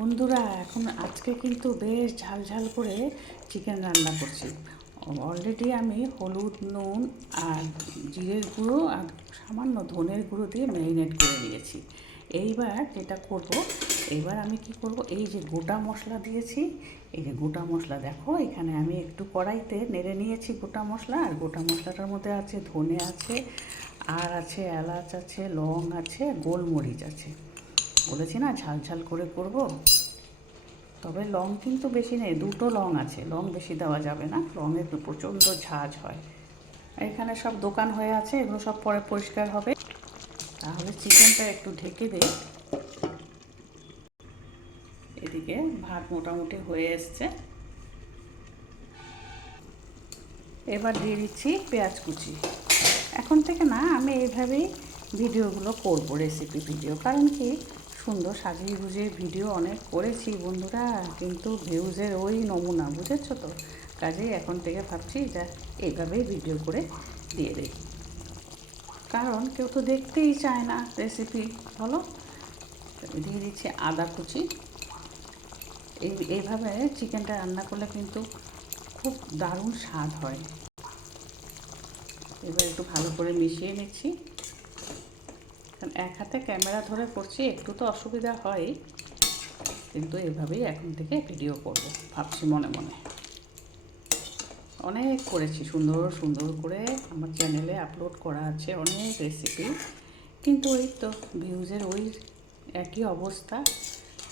বন্ধুরা, এখন আজকে কিন্তু বেশ ঝাল ঝাল করে চিকেন রান্না করছি। অলরেডি আমি হলুদ, নুন আর জিরের গুঁড়ো আর সামান্য ধনের গুঁড়ো দিয়ে ম্যারিনেট করে নিয়েছি। এইবার যেটা করব, এইবার আমি কি করব, এই যে গোটা মশলা দিয়েছি, এই যে গোটা মশলা দেখো, এখানে আমি একটু কড়াইতে নেড়ে নিয়েছি গোটা মশলা। আর গোটা মশলাটার মধ্যে আছে ধনে আছে, আর আছে এলাচ আছে, লং আছে, গোলমরিচ আছে। বলেছি না ঝাল ঝাল করে করব, তবে লং কিন্তু বেশি নেই, দুটো লং আছে, লং বেশি দেওয়া যাবে না, লংয়ে প্রচণ্ড ঝাঁঝ হয়। এখানে সব দোকান হয়ে আছে, এগুলো সব পরে পরিষ্কার হবে। তাহলে চিকেনটা একটু ঢেকে দিই। এদিকে ভাত মোটামুটি হয়ে এসছে। এবার দিয়ে দিচ্ছি পেঁয়াজ কুচি। এখন থেকে না আমি এইভাবেই ভিডিওগুলো করবো, রেসিপি ভিডিও। কারণ কি, সুন্দর সাজিয়ে গুজিয়ে ভিডিও অনেক করেছি বন্ধুরা, কিন্তু ভিউজের ওই নমুনা, বুঝেছো তো? কাজেই এখন থেকে ভাবছি যা এইভাবেই ভিডিও করে দিয়ে দিই, কারণ কেউ তো দেখতেই চায় না রেসিপি। বলো, দিয়ে দিচ্ছি আদা কুচি। এইভাবে চিকেনটা রান্না করলে কিন্তু খুব দারুণ স্বাদ হয়। এবার একটু ভালো করে মিশিয়ে নিচ্ছি। কারণ এক হাতে ক্যামেরা ধরে করছি, একটু তো অসুবিধা হয়, কিন্তু এভাবেই এখন থেকে ভিডিও করব ভাবছি মনে মনে। অনেক করেছি, সুন্দর সুন্দর করে আমার চ্যানেলে আপলোড করা আছে অনেক রেসিপি, কিন্তু ওই তো ভিউজের ওই একই অবস্থা।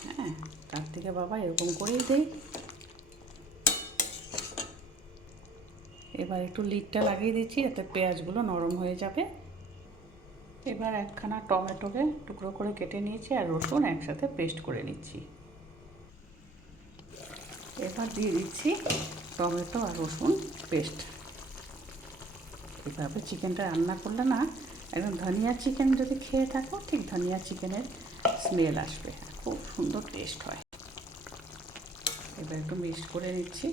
হ্যাঁ, তার থেকে বাবা এরকম করেই দেই। এবার একটু লিডটা লাগিয়ে দিচ্ছি, যাতে পেঁয়াজগুলো নরম হয়ে যাবে। এবার একখানা টমেটোকে টুকরো করে কেটে নিয়েছি, আর রসুন একসাথে পেস্ট করে নিচ্ছি। এবার দিয়ে দিচ্ছি টমেটো আর রসুন পেস্ট। এভাবে চিকেনটা রান্না করলে না, একদম ধনিয়া চিকেন যদি খেয়ে থাকো, ঠিক ধনিয়া চিকেনের স্মেল আসবে, খুব সুন্দর টেস্ট হয়। এবার একটু মিক্সড করে নিচ্ছি।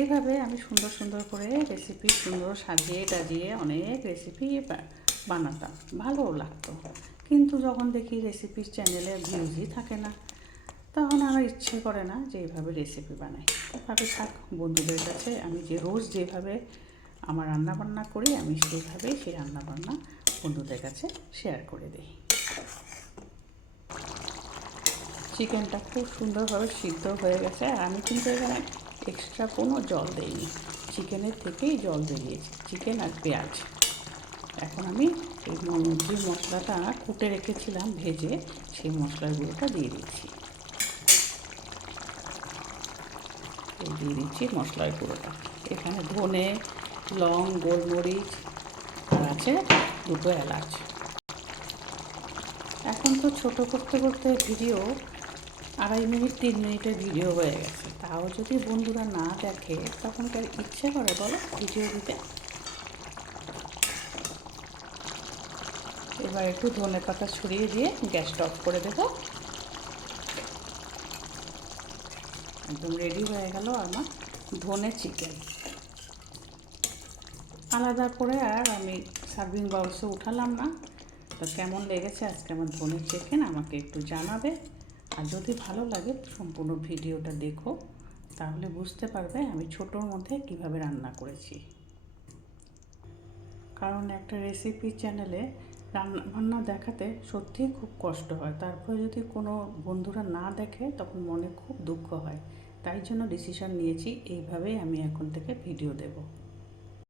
এইভাবে আমি সুন্দর সুন্দর করে রেসিপি সুন্দর সাজিয়ে টাজিয়ে অনেক রেসিপি বানাতাম, ভালোও লাগতো। কিন্তু যখন দেখি রেসিপির চ্যানেলে ভিউজই থাকে না, তখন আমার ইচ্ছে করে না যে এইভাবে রেসিপি বানাই। ভাবে থাক, বন্ধুদের কাছে আমি যে রোজ যেভাবে আমার রান্নাবান্না করি, আমি সেইভাবেই সেই রান্নাবান্না বন্ধুদের কাছে শেয়ার করে দিই। চিকেনটা খুব সুন্দরভাবে সিদ্ধ হয়ে গেছে, আর আমি কিন্তু এখানে এক্সট্রা কোনো জল দিইনি, চিকেনের থেকেই জল বেরিয়েছে, চিকেন আর পেঁয়াজ। এখন আমি এই যে মশলাটা কুটে রেখেছিলাম ভেজে, সেই মশলার গুঁড়োটা দিয়ে দিচ্ছি। দিয়ে দিচ্ছি মশলার গুঁড়োটা। এখানে ধনে, লং, গোলমরিচ আর আছে দুটো এলাচ। এখন তো ছোটো করতে করতে ভিডিও 2.5 মিনিট 3 মিনিটের ভিডিও হয়ে গেছে, তাও যদি বন্ধুরা না দেখে, তখন কি ইচ্ছে করে বলো ভিডিও দিতে? এবার একটু ধনে পাতা ছড়িয়ে দিয়ে গ্যাসটা অফ করে দেবো। একদম রেডি হয়ে গেল আমার ধনে চিকেন। আলাদা করে আর আমি সার্ভিং বাউলসে উঠালাম না। তো কেমন লেগেছে আজকে আমার ধনে চিকেন, আমাকে একটু জানাবে। আর যদি ভালো লাগে সম্পূর্ণ ভিডিওটা দেখো, তাহলে বুঝতে পারবে আমি ছোটোর মধ্যে কিভাবে রান্না করেছি। কারণ একটা রেসিপি চ্যানেলে রান্নাবান্না দেখাতে সত্যিই খুব কষ্ট হয়, তারপরে যদি কোনো বন্ধুরা না দেখে, তখন মনে খুব দুঃখ হয়। তাই জন্য ডিসিশন নিয়েছি এইভাবেই আমি এখন থেকে ভিডিও দেব।